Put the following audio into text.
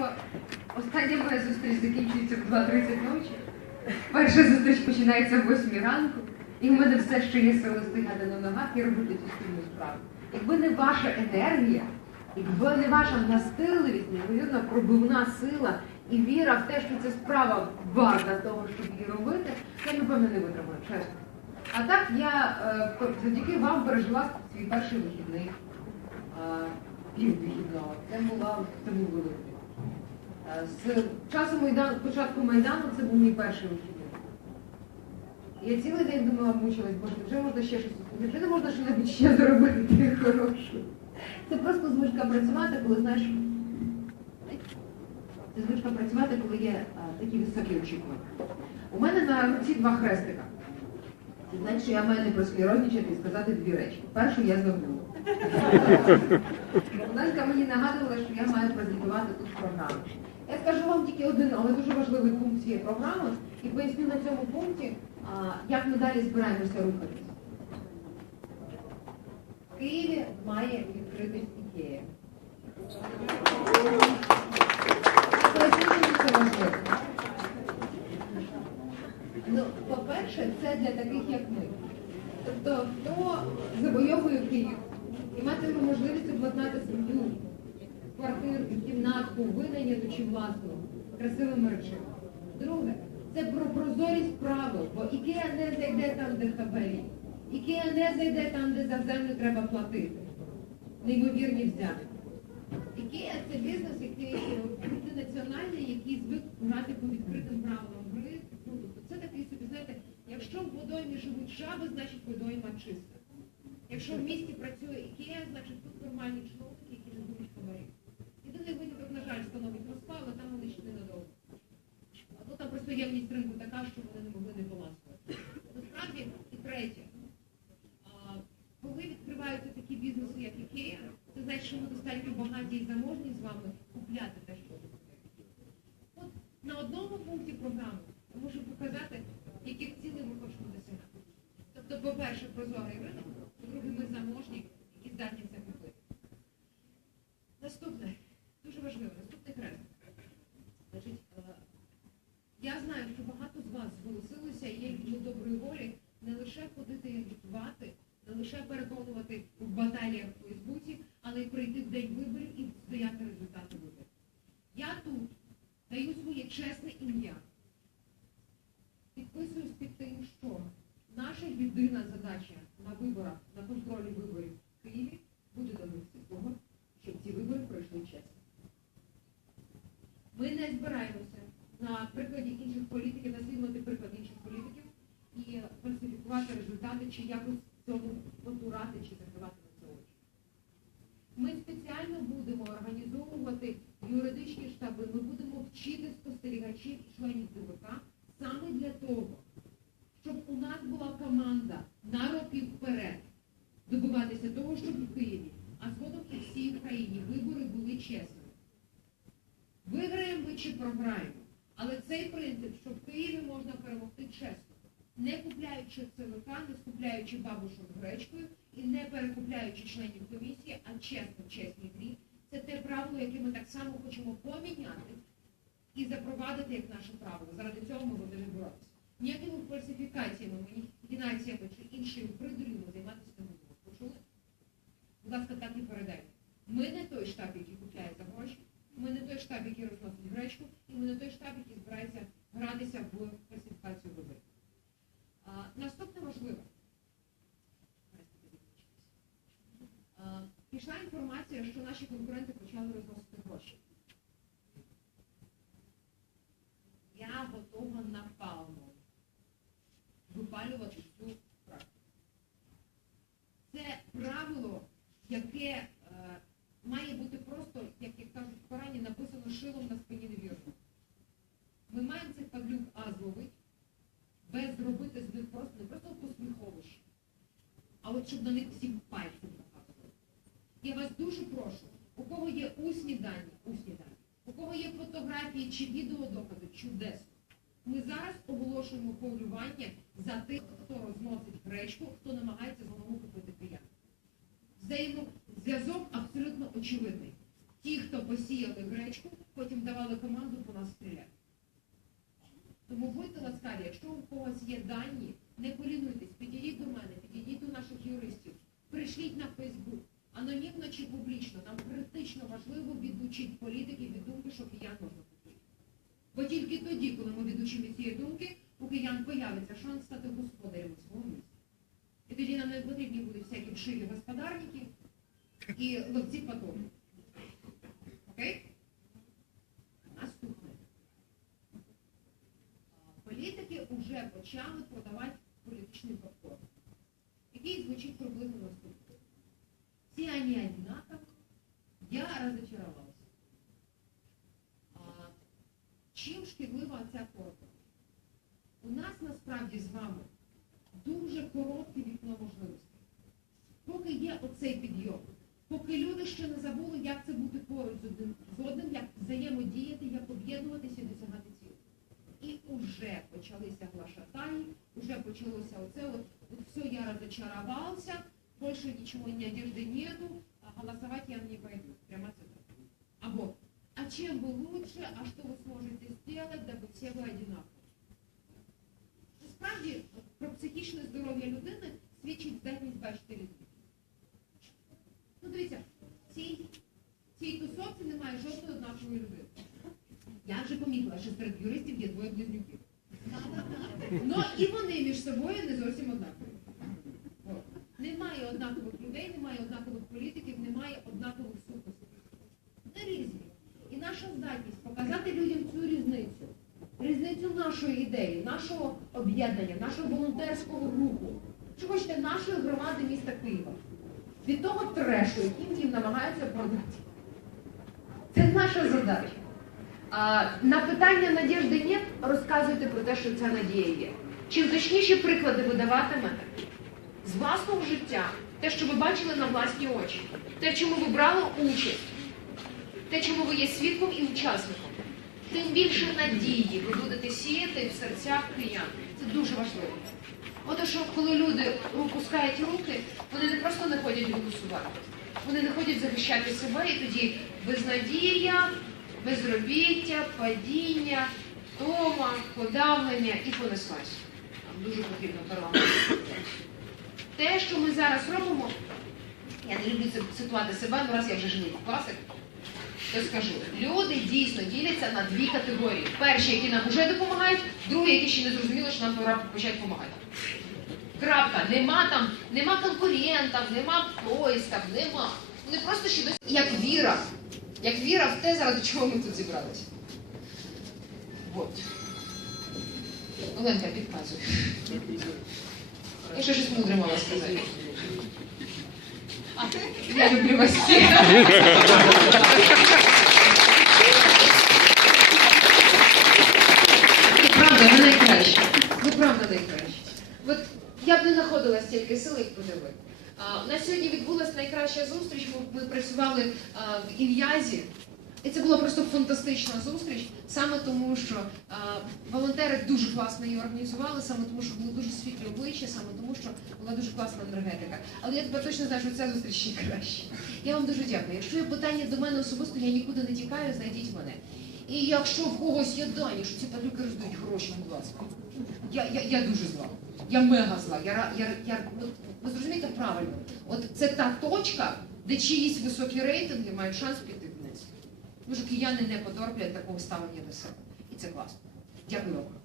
що остання моя зустріч закінчується в 2.30 ночі. Перша зустріч починається в 8 ранку, і в мене все ще є сили стояти на ногах і робити цю спільну справу. Якби не ваша енергія, якби не ваша настирливість, неймовірно пробивна сила і віра в те, що ця справа варта того, щоб її робити, я напевно не витримаю, чесно. А так я е, завдяки вам пережила свій перший вихідний е, піввихідного. Це була це був. З часу Майдану, початку Майдану це був мій перший вихідний. Я цілий день думала, мучилась, боже, вже можна ще щось, вже не можна щось ще зробити хороше. Це просто звичка працювати, коли знаєш. Це звичка працювати, коли є а, такі високі очікування. У мене на руці два хрестика. Це значить, що я маю не просклеродничати і сказати дві речі. Першу я забула. Богданська мені нагадувала, що я маю презентувати тут програму. Я скажу вам тільки один, але дуже важливий пункт цієї програми, і поясню на цьому пункті, як ми далі збираємося рухатися. В Києві має відкритись ікея. Ну, по-перше, це для таких, як ми. Тобто, хто завойовує Київ і матиме можливість обладнати свою квартиру, кімнатку, винайняту чи власну, красивими речами. Друге, це про прозорість правил, бо Ікея не зайде там, де хабарі. Ікея не зайде там, де за землю треба платити. Неймовірні взятки. Ікеа це бізнес, який е, мультинаціональний, який звик грати по відкритим правилам гри. Ну, тобто це такий собі, знаєте, якщо в водоймі живуть жаби, значить водойма чиста. Якщо в місті працює ікея, значить тут нормальні чиновники, які не будуть хабарів. Єдиний виняток, на жаль, становить Москва, але там вони ще ненадовго. Або там ринку така, що вони не могли не поласкувати. Насправді, і третє. А, Коли відкриваються такі бізнеси, як Ікея, це значить, що ми достатньо багаті і заможні з вами купляти те, що ви купуєте. От на одному пункті програми я можу показати, яких цілей ми хочемо досягати. Тобто, по-перше, прозорий ринок, по-друге, ми заможні і здатні це купити. Наступне, дуже важливо, наступний хрест. Значить, е, я знаю, що багато з вас зголосилися і є людьми доброї волі не лише ходити і агітувати, не лише переконувати в баталіях в Фейсбуці, але й прийти в день виборів і стояти результати виборів. Я тут даю своє чесне ім'я. Підписуюсь під тим, що наша єдина задача на виборах, на контролі виборів в Києві буде добитися того, щоб ці вибори пройшли чесно. Ми не збираємося на прикладі інших політиків, наслідувати приклад інших політиків і фальсифікувати результати чи якось цьому потурати чи закривати на це очі. Ми спеціально будемо організовувати юридичні штаби, ми будемо вчити спостерігачів і членів ДВК саме для того, у нас була команда на роки вперед добиватися того, щоб в Києві, а згодом і всій країні вибори були чесними. Виграємо ми чи програємо. Але цей принцип, що в Києві можна перемогти чесно, не купляючи ЦВК, не скупляючи бабушок гречкою і не перекупляючи членів комісії, а чесно в чесній грі, це те правило, яке ми так само хочемо поміняти і запровадити як наше правило. Заради цього ми будемо боротися. Ніякими фальсифікаціями, маніпуляціями чи іншою придурю займатися не будемо. Почули? Будь ласка, так і передайте. Ми не той штаб, який купляє за гроші, ми не той штаб, який розносить гречку, і ми не той штаб, який збирається гратися в фальсифікацію виборів. Наступне важливе. Пішла інформація, що наші конкуренти почали розносити гроші. Я готова напалмом випалювати цю практику. Це правило, яке е, має бути просто, як, як кажуть в Корані, написано шилом на спині невірно. Ми маємо цих падлюк А без зробити з них просто не просто посміховище, а от щоб на них всі пальцем показували. Я вас дуже прошу, у кого є усні дані, усні дані, у кого є фотографії чи відеодокази, чудесно. Ми зараз оголошуємо полювання за тих, хто розносить гречку, хто намагається знову купити киян. Взаємозв'язок абсолютно очевидний. Ті, хто посіяли гречку, потім давали давали команду по нас стріляти. Тому будьте ласкаві, якщо у когось є дані, не полінуйтесь, підійдіть до мене, підійдіть до наших юристів, прийшліть на Фейсбук, анонімно чи публічно, нам критично важливо відучити політиків від думки, що киян можна купити. Бо тільки тоді, коли ми відучимо цієї думки, у киян появиться шанс стати господарями свого міста. І тоді нам не потрібні будуть всякі вшиві господарники і ловці потоки. Окей? Наступне. А, Політики вже почали продавати політичний попкорн, який звучить приблизно наступно. Все они одинаковы, я разочаровался. А, чим шкідлива ця форма? У нас насправді з вами дуже коротке вікно можливостей. Поки є оцей підйом, поки люди ще не забули, як це бути поруч з одним, як почалося оце от, от все, я разочаровался, больше ничего не одежды нету, а голосовать я не пойду. Прямо цитата. Або, а чем вы лучше, а что вы сможете сделать, дабы все вы одинаковы? Насправді, про психічне здоров'я людини Ну і вони між собою не зовсім однакові. Немає однакових людей, немає однакових політиків, немає однакових сутностей. Вони різні. І наша здатність показати людям цю різницю, різницю нашої ідеї, нашого об'єднання, нашого волонтерського руху, що хочете, нашої громади міста Києва. Від того трешу, яким їм намагаються продати. Це наша задача. На питання надіжди ні, розказуйте про те, що ця надія є. Чим точніші приклади ви даватимете з власного життя, те, що ви бачили на власні очі, те, чому ви брали участь, те, чому ви є свідком і учасником, тим більше надії ви будете сіяти в серцях киян. Це дуже важливо. Ото що коли люди опускають руки, вони не просто не ходять голосувати, вони не ходять захищати себе, і тоді безнадія, безробіття, падіння, втома, подавлення і понеслась. Нам дуже потрібно парламент. Те, що ми зараз робимо, я не люблю цитувати себе, але раз я вже жених класик, то скажу, люди дійсно діляться на дві категорії. Перші, які нам вже допомагають, другі, які ще не зрозуміли, що нам пора почати допомагати. Крапка, нема там, нема конкурентів, нема поїздів, нема. Вони просто ще досі як віра. Як віра в те, заради чого ми тут зібралися. Вот. Оленка, підказуй. Я ще щось мудре мала сказати. Я люблю вас всіх. Ви правда, ви найкращі. Ви правда найкращі. От я б не знаходила стільки сил, якби не ви. У нас сьогодні відбулася найкраща зустріч. Ми, ми працювали в Ільязі. І це була просто фантастична зустріч, саме тому, що волонтери дуже класно її організували, саме тому, що були дуже світлі обличчя, саме тому, що була дуже класна енергетика. Але я тепер точно знаю, що ця зустріч ще краща. Я вам дуже дякую. Якщо є питання до мене особисто, я нікуди не тікаю, знайдіть мене. І якщо в когось є дані, що ці падлюки роздають гроші, будь ласка. Я, я, я дуже зла. Я мега зла. Я, я, я, ви зрозумієте правильно. От це та точка, де чиїсь високі рейтинги мають шанс піти вниз. Тому що кияни не подорблять такого ставлення до себе. І це класно. Дякую вам.